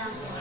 Thank yeah. you.